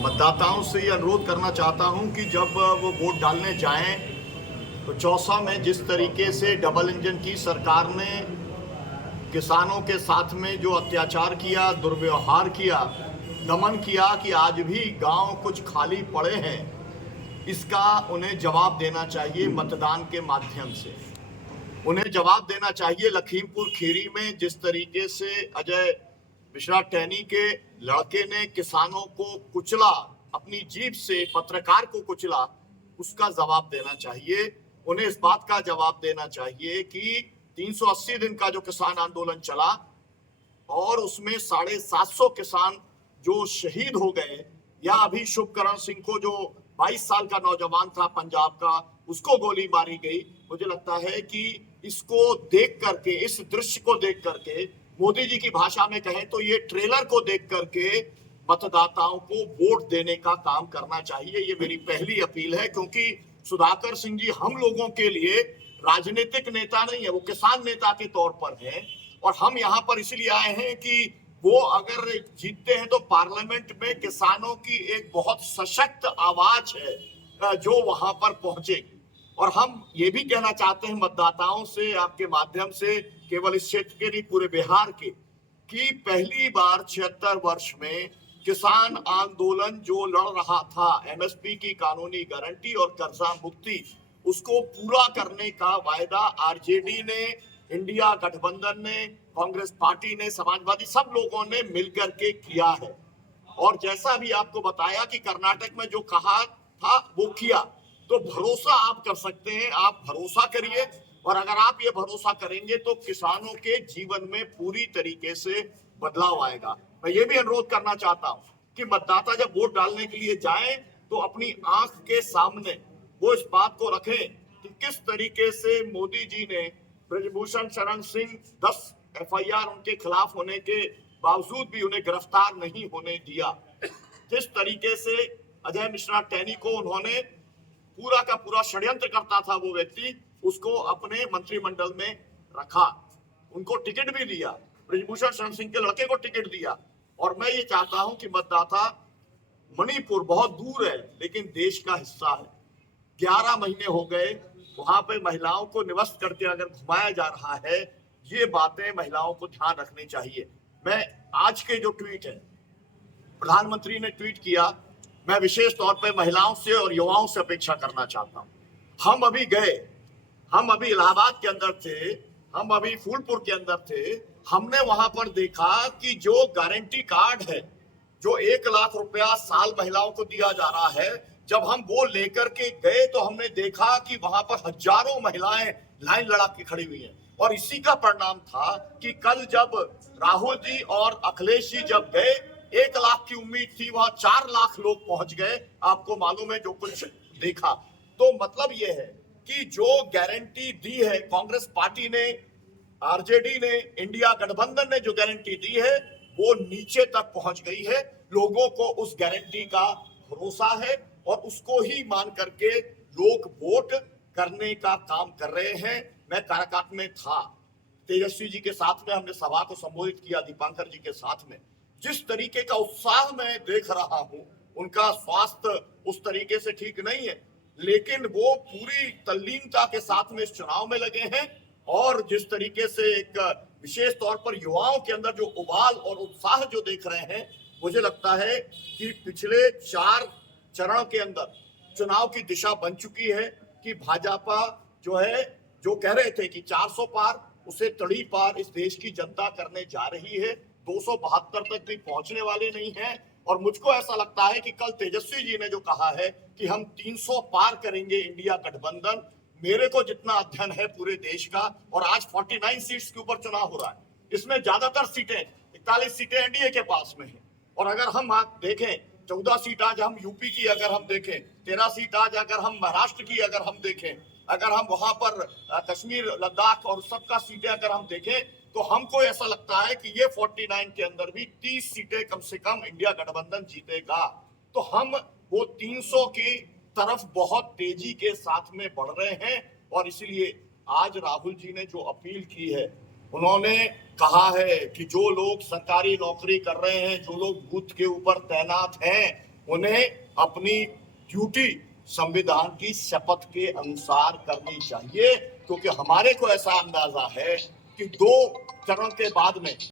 मतदाताओं से ये अनुरोध करना चाहता हूं कि जब वो वोट डालने जाएं तो चौसा में जिस तरीके से डबल इंजन की सरकार ने किसानों के साथ में जो अत्याचार किया, दुर्व्यवहार किया, दमन किया कि आज भी गांव कुछ खाली पड़े हैं, इसका उन्हें जवाब देना चाहिए मतदान के माध्यम से। उन्हें जवाब देना चाहिए लखीमपुर खीरी में जिस तरीके से अजय मिश्रा टैनी के लड़के ने किसानों को कुचला, अपनी जीभ से पत्रकार को कुचला, उसका जवाब देना चाहिए। उन्हें इस बात का जवाब देना चाहिए कि 380 दिन का जो किसान आंदोलन चला और उसमें 750 किसान जो शहीद हो गए, या अभी शुभकरण सिंह को जो 22 साल का नौजवान था पंजाब का, उसको गोली मारी गई। मुझे लगता है कि इसको देख करके, इस दृश्य को देख करके, मोदी जी की भाषा में कहें तो ये ट्रेलर को देख करके मतदाताओं को वोट देने का काम करना चाहिए। ये मेरी पहली अपील है, क्योंकि सुधाकर सिंह जी हम लोगों के लिए राजनीतिक नेता नहीं है, वो किसान नेता के तौर पर हैं। और हम यहाँ पर इसलिए आए हैं कि वो अगर जीतते हैं तो पार्लियामेंट में किसानों की एक बहुत सशक्त आवाज है जो वहां पर पहुंचेगी। और हम ये भी कहना चाहते हैं मतदाताओं से, आपके माध्यम से, केवल इस क्षेत्र के नहीं पूरे बिहार के, कि पहली बार 76 वर्ष में किसान आंदोलन जो लड़ रहा था, एमएसपी की कानूनी गारंटी और कर्जा मुक्ति, उसको पूरा करने का वायदा आरजेडी ने, इंडिया गठबंधन ने, कांग्रेस पार्टी ने, समाजवादी, सब लोगों ने मिलकर के किया है। और जैसा भी आपको बताया कि कर्नाटक में जो कहा था वो किया, तो भरोसा आप कर सकते हैं, आप भरोसा करिए। और अगर आप ये भरोसा करेंगे तो किसानों के जीवन में पूरी तरीके से बदलाव आएगा। मैं ये भी अनुरोध करना चाहता हूं कि मतदाता जब वोट डालने के लिए जाएं तो अपनी आंख के सामने वो इस बात को रखें कि किस तरीके से मोदी जी ने ब्रजभूषण शरण सिंह 10 एफआईआर उनके खिलाफ होने के बावजूद भी उन्हें गिरफ्तार नहीं होने दिया। जिस तरीके से अजय मिश्रा टैनी को उन्होंने पूरा का पूरा षड्यंत्र करता था वो व्यक्ति, उसको अपने मंत्रिमंडल में रखा, उनको टिकट भी दिया, ब्रजभूषण शरण सिंह के लड़के को टिकट दिया। और मैं ये चाहता हूं कि मतदाता, मणिपुर बहुत दूर है लेकिन देश का हिस्सा है, 11 महीने हो गए वहां पे महिलाओं को निवस्त करके अगर घुमाया जा रहा है, ये बातें महिलाओं को ध्यान रखनी चाहिए। मैं आज के जो ट्वीट है, प्रधानमंत्री ने ट्वीट किया, मैं विशेष तौर पे महिलाओं से और युवाओं से अपेक्षा करना चाहता हूं। हम अभी गए, हम अभी इलाहाबाद के अंदर थे, हम अभी फूलपुर के अंदर थे, हमने वहां पर देखा कि जो गारंटी कार्ड है, जो 1 लाख रुपया साल महिलाओं को दिया जा रहा है, जब हम वो लेकर के गए तो हमने देखा कि वहां पर हजारों महिलाएं लाइन लगा के खड़ी हुई हैं। और इसी का परिणाम था कि कल जब राहुल जी और अखिलेश जी जब गए, 1 लाख की उम्मीद थी, वहां 4 लाख लोग पहुंच गए। आपको मालूम है जो कुछ देखा। तो मतलब ये है कि जो गारंटी दी है कांग्रेस पार्टी ने, आरजेडी ने, इंडिया गठबंधन ने जो गारंटी दी है वो नीचे तक पहुंच गई है। लोगों को उस गारंटी का भरोसा है और उसको ही मान करके लोग वोट करने का काम कर रहे हैं। मैं काराकाट में था, तेजस्वी जी के साथ में हमने सभा को संबोधित किया, दीपांकर जी के साथ में। जिस तरीके का उत्साह मैं देख रहा हूं, उनका स्वास्थ्य उस तरीके से ठीक नहीं है, लेकिन वो पूरी तल्लीनता के साथ में इस चुनाव में लगे हैं। और जिस तरीके से एक विशेष तौर पर युवाओं के अंदर जो उबाल और उत्साह जो देख रहे हैं, मुझे लगता है कि पिछले 4 चरण के अंदर चुनाव की दिशा बन चुकी है कि भाजपा जो है, जो कह रहे थे कि 400 पार, उसे तड़ी पार इस देश की जनता करने जा रही है। 272 तक भी पहुंचने वाले नहीं हैं। और मुझको ऐसा लगता है कि कल तेजस्वी जी ने जो कहा है कि हम 300 पार करेंगे इंडिया गठबंधन, मेरे को जितना अध्ययन है पूरे देश का, और आज 49 सीट्स के ऊपर चुनाव हो रहा है, इसमें ज्यादातर सीटें, 41 सीटें एनडीए के पास में है। और अगर हम देखें 14 सीट आज हम यूपी की अगर हम देखें, 13 सीट आज अगर हम महाराष्ट्र की अगर हम देखें, अगर हम वहां पर कश्मीर, लद्दाख और सबका सीटें अगर हम देखें, तो हमको ऐसा लगता है कि ये 49 के अंदर भी 30 सीटें कम से कम इंडिया गठबंधन जीतेगा। तो हम वो 300 की तरफ बहुत तेजी के साथ में बढ़ रहे हैं। और इसलिए आज राहुल जी ने जो अपील की है, उन्होंने कहा है कि जो लोग सरकारी नौकरी कर रहे हैं, जो लोग बूथ के ऊपर तैनात हैं, उन्हें अपनी ड्यूटी संविधान की शपथ के अनुसार करनी चाहिए, क्योंकि हमारे को ऐसा अंदाजा है कि 2 चरण के बाद में